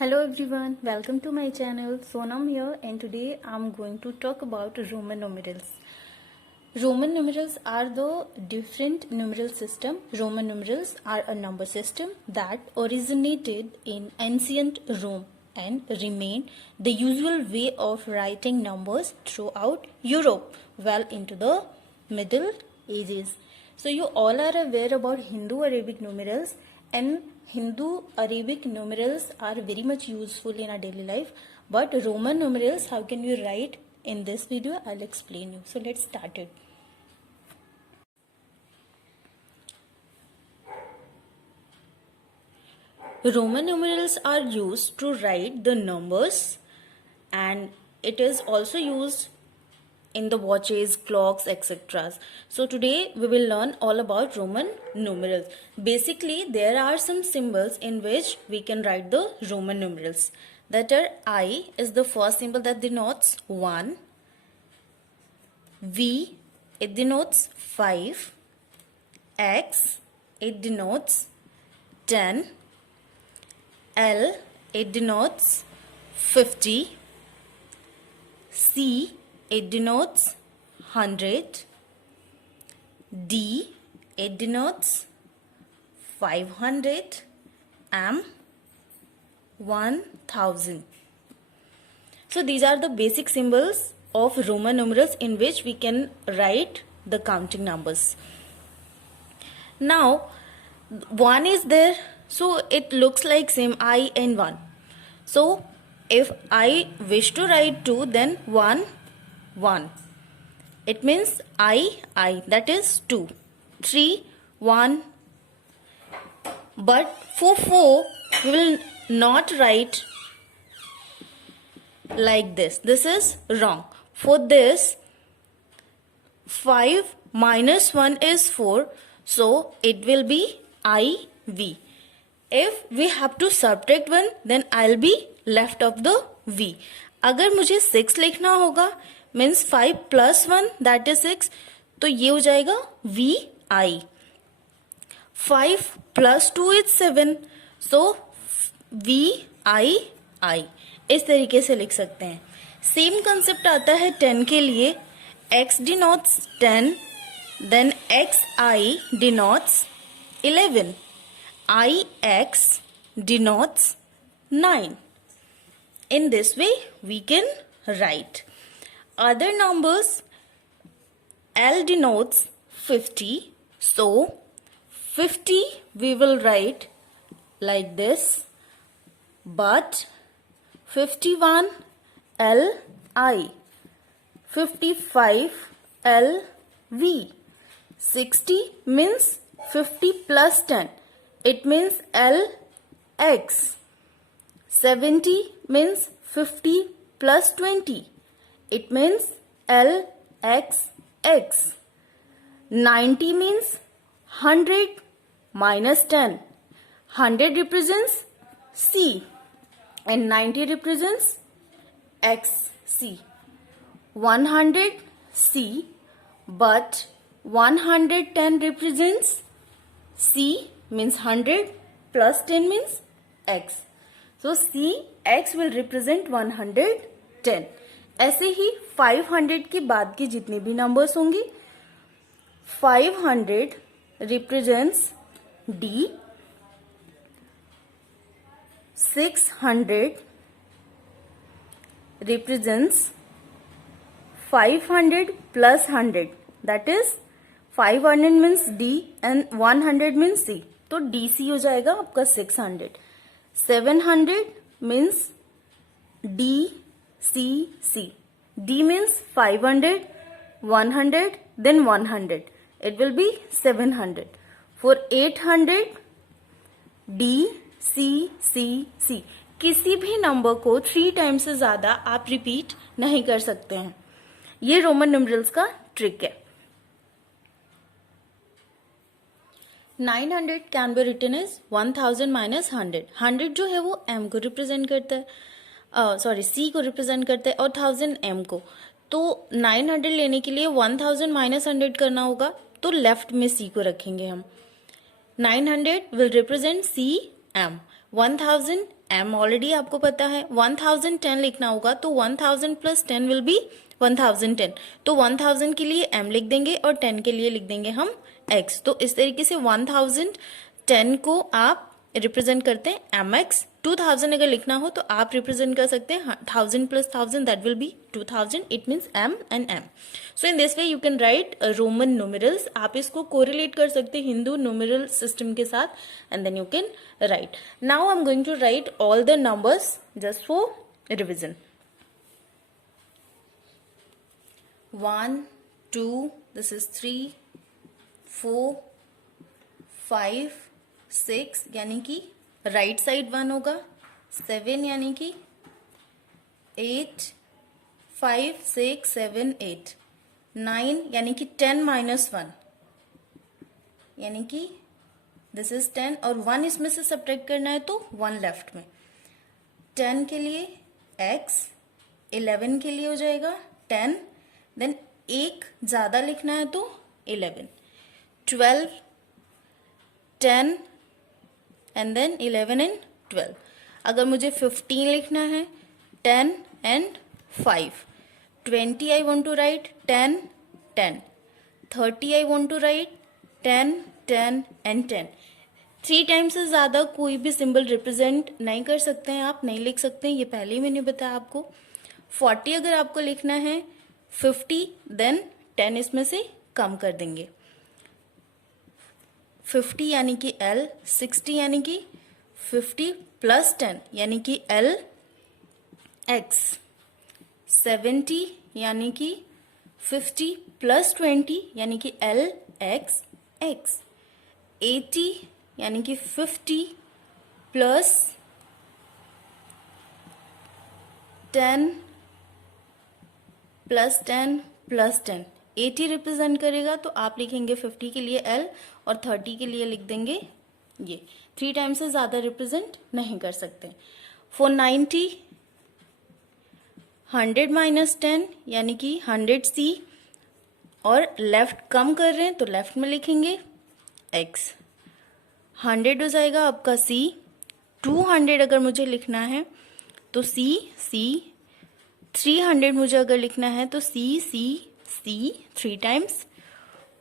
Hello everyone, welcome to my channel. Sonam here, and today I'm going to talk about Roman numerals. Roman numerals are the different numeral system. Roman numerals are a number system that originated in ancient Rome and remained the usual way of writing numbers throughout Europe well into the Middle Ages. So you all are aware about Hindu Arabic numerals, and Hindu Arabic numerals are very much useful in our daily life. But Roman numerals, how can you write? In this video I'll explain you. So let's start it. Roman numerals are used to write the numbers, and it is also used in the watches, clocks, etc. So today we will learn all about Roman numerals. Basically, there are some symbols in which we can write the Roman numerals. That are I is the first symbol that denotes 1. V, it denotes 5. X, it denotes 10. L, it denotes 50. C, it denotes 100. D, it denotes 500. M, 1000. So these are the basic symbols of Roman numerals in which we can write the counting numbers. Now 1 is there, so it looks like same I and 1. So if I wish to write 2, then 1, 1. It means I, that is 2. 3, 1. But for 4, we will not write like this. This is wrong. For this, 5 minus 1 is 4. So it will be IV. If we have to subtract 1, then I'll be left of the V. अगर मुझे 6 लिखना होगा, means 5 plus 1, that is 6, तो ये हो जाएगा VI. 5 plus 2 is 7, so VII. इस तरीके से लिख सकते हैं. सेम कंसेप्ट आता है 10 के लिए. X denotes 10, then XI denotes 11. IX denotes 9. In this way we can write. Other numbers, L denotes 50. So 50 we will write like this. But 51 LI. 55 LV. 60 means 50 plus 10. It means LX. 70 means 50 plus 20. It means LXX. 90 means 100 minus 10. 100 represents C and 90 represents XC. 100 C, but 110 represents C, means 100 plus 10 means X. So C, X will represent 110. ऐसे ही 500 के बाद के जितने भी numbers होंगे, 500 represents D, 600 represents 500 plus 100, that is 500 means D and 100 means C. तो DC हो जाएगा आपका 600. 700 means DCC. D means 500, 100, then 100. It will be 700. For 800, DCCC. किसी भी नंबर को 3 टाइम्स से ज्यादा आप रिपीट नहीं कर सकते हैं. ये रोमन न्यूमरल्स का ट्रिक है. 900 can be written as 1000 minus 100. 100 जो है वो m को रिप्रेजेंट करता है, C को रिप्रेजेंट करता है, और 1000 m को. तो 900 लेने के लिए 1000 माइनस 100 करना होगा, तो लेफ्ट में C को रखेंगे हम. 900 will represent C M. 1000 m already आपको पता है, 1010 लिखना होगा तो 1000 प्लस 10 विल बी 1010, तो 1000 के लिए m लिख देंगे और 10 के लिए लिख देंगे हम x। तो इस तरीके से 1010 को आप रिप्रेजेंट करते हैं mx। 2000 अगर लिखना हो तो आप रिप्रेजेंट कर सकते हैं 1000 plus 1000, that will be 2000, it means m and m। So in this way you can right Roman numerals. आप इसको कोरिलेट कर सकते हैं हिंदू न्यूमेरल सिस्टम के साथ, and then you can write. Now I am going to write all the numbers just for revision. 1 2 this is 3 4 5 6 यानी कि right side 1 होगा, 7 यानी कि 8 5 6 7 8, 9 यानी कि 10 माइनस 1 यानी कि दिस इज 10, और 1 इसमें से सब्ट्रैक्ट करना है तो 1 लेफ्ट में। 10 के लिए x, 11 के लिए हो जाएगा 10, देन एक ज्यादा लिखना है तो 11, 12 10 एंड देन 11 एंड 12। अगर मुझे 15 लिखना है 10 and 5, 20 I want to write 10 10, 30 I want to write 10 10 and 10। 3 times से ज्यादा कोई भी सिंबल रिप्रेजेंट नहीं कर सकते हैं, आप नहीं लिख सकते हैं, ये पहले ही मैंने बताया आपको। 40 अगर आपको लिखना है 50, देन 10 इसमें से कम कर देंगे। 50 यानी कि L, 60 यानी कि 50 प्लस 10 यानी कि L X, 70 यानी कि 50 प्लस 20 यानी कि L X X, 80 यानी कि 50 प्लस 10 प्लस 10 प्लस 10, 80 रिप्रेजेंट करेगा तो आप लिखेंगे 50 के लिए L और 30 के लिए लिख देंगे ये। 3 टाइम्स से ज्यादा रिप्रेजेंट नहीं कर सकते। फॉर 90 100 माइनस 10 यानी कि 100C, और लेफ्ट कम कर रहे हैं तो लेफ्ट में लिखेंगे x। 100 हो जाएगा आपका C। 200 अगर मुझे लिखना है तो C C। 300 मुझे अगर लिखना है तो C C C 3 times,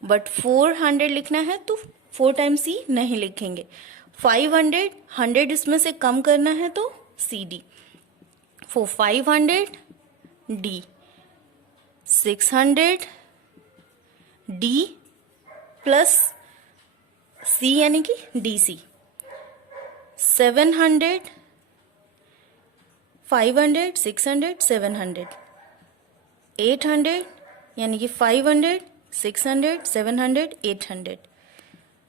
but 400 लिखना है तो 4 टाइम्स C नहीं लिखेंगे। 500 100 इसमें से कम करना है तो CD। For 500 D, 600 D plus C यानी कि DC, 700 500 600 700, 800 यानी कि 500 600 700 800,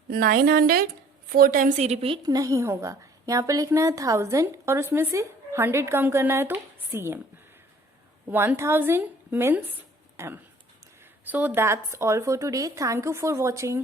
900 4 टाइम्स ही रिपीट नहीं होगा, यहाँ पे लिखना है 1000 और उसमें से 100 कम करना है तो CM। 1000 means M. So that's all for today. Thank you for watching.